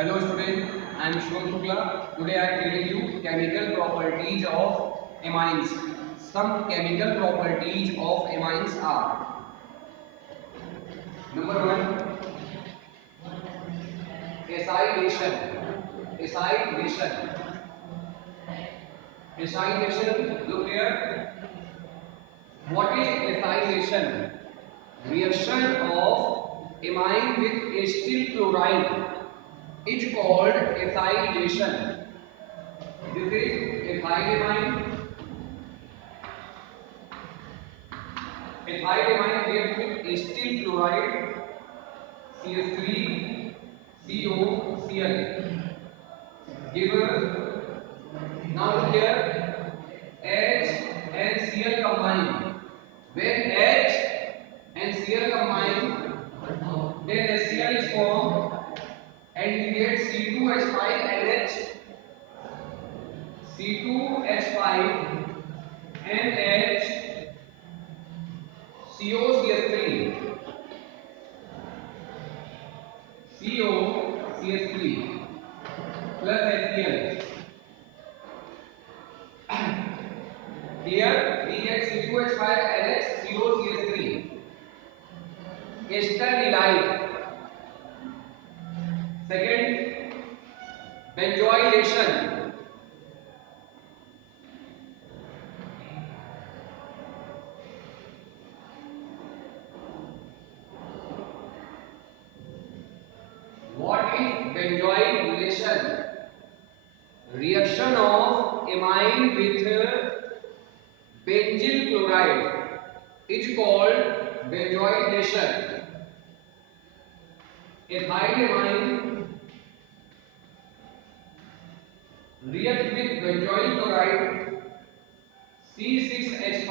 Hello student, I am Shivam Shukla. Today I am telling you chemical properties of amines. Some chemical properties of amines are: number one, acylation. Acylation. Acylation. Look here. What is acylation? Reaction of amine with acetyl chloride is called acylation. This is ethylamine. Ethylamine reacts with acetyl chloride, CS3, COCl. Give now look here, H and Cl combine. When H and Cl combine, then HCl is formed and we get C2H5NH, C2H5 NH, COCS3, COCS3 plus HCl. Here we get C2H5NH, COCS3. Esternylite. Second, benzoylation. What is benzoylation? Reaction of amine with benzyl chloride is called benzoylation. Ethylamine react with benzoyl chloride, C6H5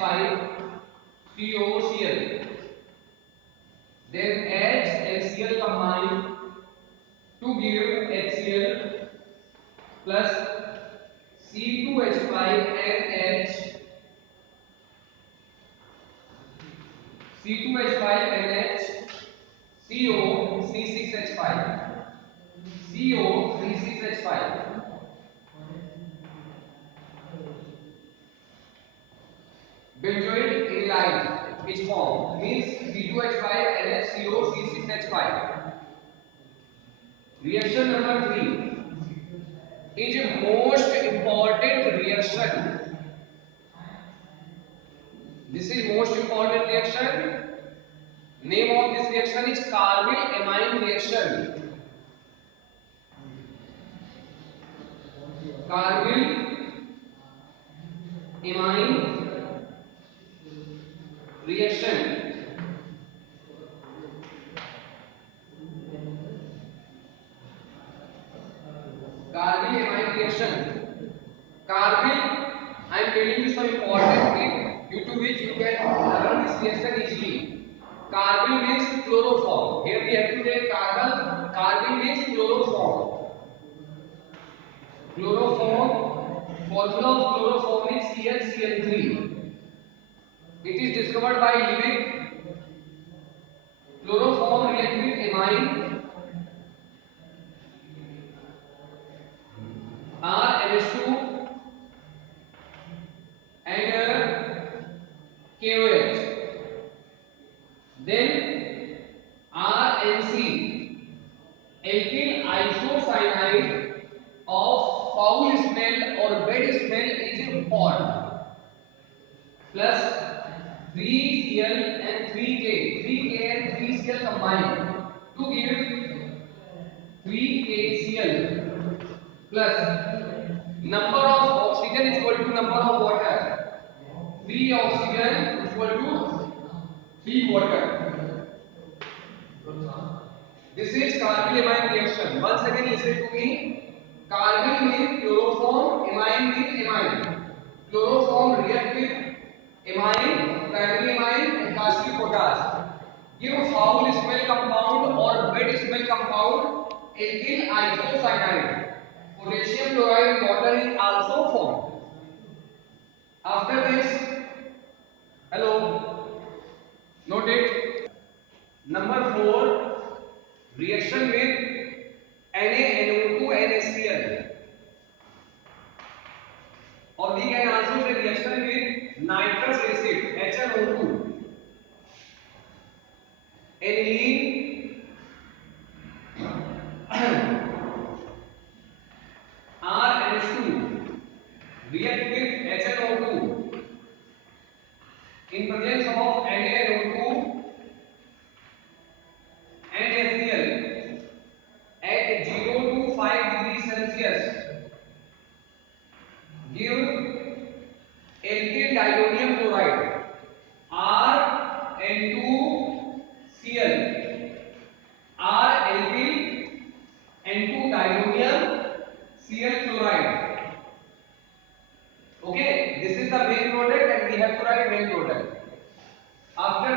COCl. Then H and Cl combine to give HCl plus C2H5NH, C2H5NH, CO C6H5, CO C6H5. Benzoyl halide is formed, means C2H5NH, CO C6H5. Reaction number 3 is a most important reaction. This is most important reaction. Name of this reaction is carbyl amine reaction. Carbyl amine reaction. Carbyl amine reaction. Carbyl, I am telling you some important thing due to which you can learn this reaction easily. Carbyl means chloroform. Here we have to take carbon. Carbyl means chloroform. Chloroform, formula of chloroform is ClCl3. It is discovered by Liebig. Chloroform reacts with amine RNH2 and KOH. Then RNC, alkyl isocyanide of foul smell or bad smell is formed, plus 3Cl and 3K. 3K and 3Cl combine to give 3KCl plus number of oxygen is equal to number of water. 3 oxygen is equal to 3 water. This is carbyl amine reaction. Once again listen to me. Carbyl means chloroform, amine means amine. Chloroform react with amine, primary amine and calcium potash. Give foul smell compound or bad smell compound, alkyl isocyanide. Potassium chloride water is also formed. After this, hello, note it. Number 4, reaction with NaNO reaction with nitrous acid HNO2, aniline RNH2 react with HNO2 in presence of NaNO2 and HCl at 0 to 5 degrees Celsius. Give alkyl diammonium chloride RN2Cl, R alkyl N2 diammonium Cl chloride. Okay, this is the main product and we have to write main product. After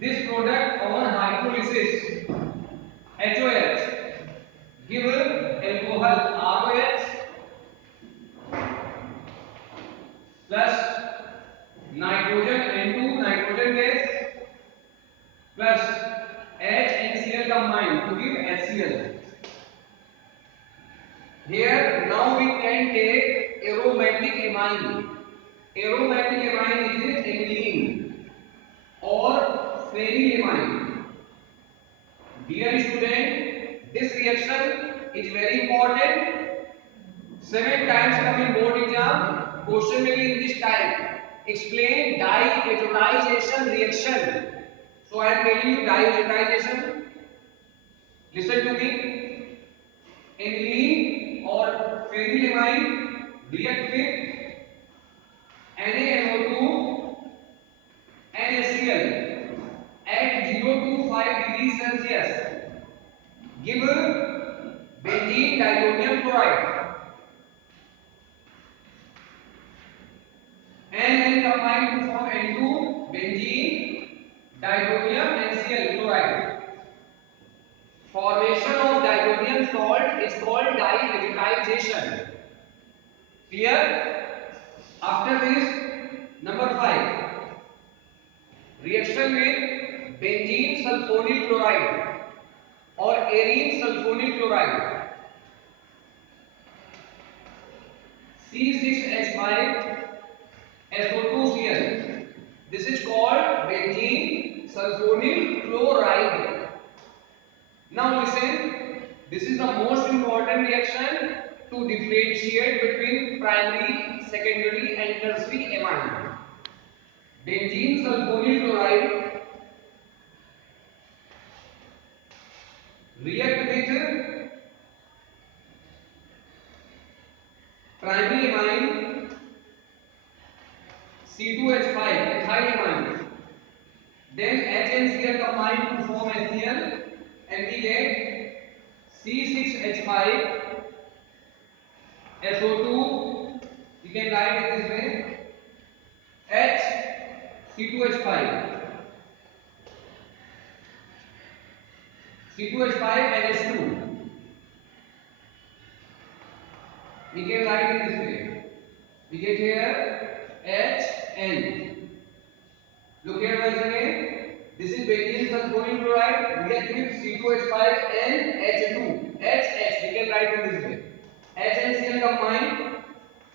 this product on hydrolysis HOH, give alcohol ROH plus nitrogen N2 nitrogen gas plus H and Cl combined to give HCl. Here now we can take aromatic amine. Aromatic amine is aniline or phenylamine. Dear student, this reaction is very important. 7 times come in board exam. Question may be in this type. Explain diazotization reaction. So I am telling you diazotization. Listen to me. Aniline or phenylamine react with NaNO2 and HCl at 0 to 5 degrees Celsius. Give benzene diammonium chloride and then combine to form N2 benzene diammonium and Cl chloride. Formation of diammonium salt is called diazotization. Clear? After this, number 5. Reaction with benzene sulfonyl chloride or arene sulfonyl chloride. C6H5 SO2Cl. This is called benzene sulfonyl chloride. Now listen, this is the most important reaction to differentiate between primary, secondary and tertiary amine. Benzene sulfonyl chloride react with primary amine C2H5 ethyl amine. Then H and Cl combine to form HCl and we get C6H5 SO2. You can write it this way: H C2H5 NH2. We can write it this way. We get here HN. Look here once again. This is benzene sulfonyl chloride react with C2H5NH2. HH. We can write it this way. H and Cl combine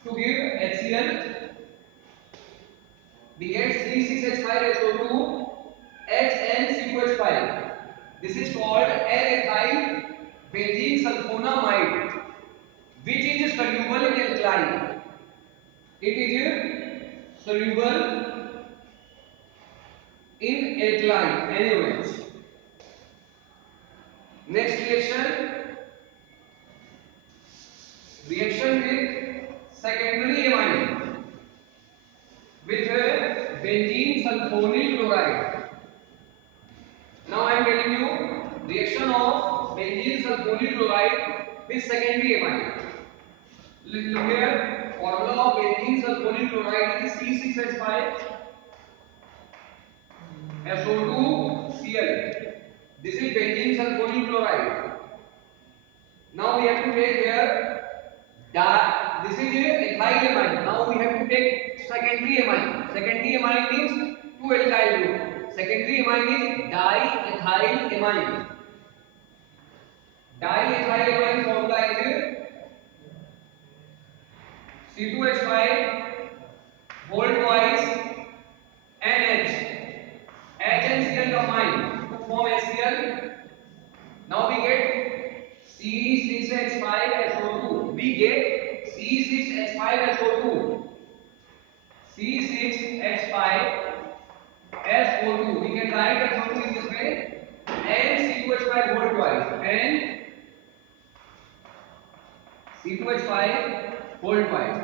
to give HCl. We get C6H5SO2 HNC2H5. This is called N-ethyl benzene sulfonamide, which is soluble in alkali. It is soluble in alkali. Anyways, next reaction with secondary amine with benzene sulfonyl chloride. Now I am telling you reaction of benzene sulfonyl chloride with secondary amine. Look here, formula of benzene sulfonyl chloride is C6H5 SO2Cl. This is benzene sulfonyl chloride. Now we have to take here this is ethyl amine. Now we have to take secondary amine. Secondary amine means two alkyl group. Secondary amine is diethyl amine. Diethyl amine formula is C2H5 whole twice NH. H and Cl combine to form HCl. Now we get C6H5SO2. We get C6H5SO2. C6H5SO2. We can write SO2 in this way. And C2H5 whole twice. And C2H5 whole twice.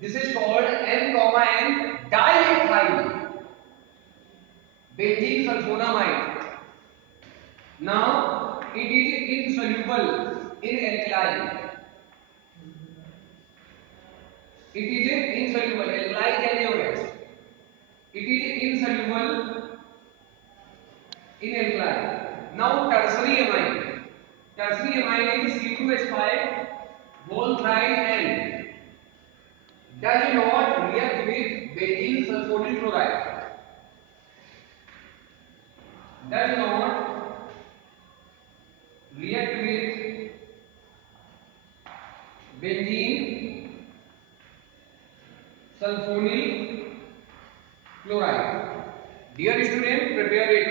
This is called N, N diethyl benzene sulfonamide. Now it is insoluble in alkali. It is insoluble. Alkali कैसे हो गया? It is insoluble in alkali. Now tertiary amine. Tertiary amine is C2H5 whole thrice N. Does not react with benzene sulfonyl chloride. Does not react with benzene sulfonyl chloride. Dear student, prepare it.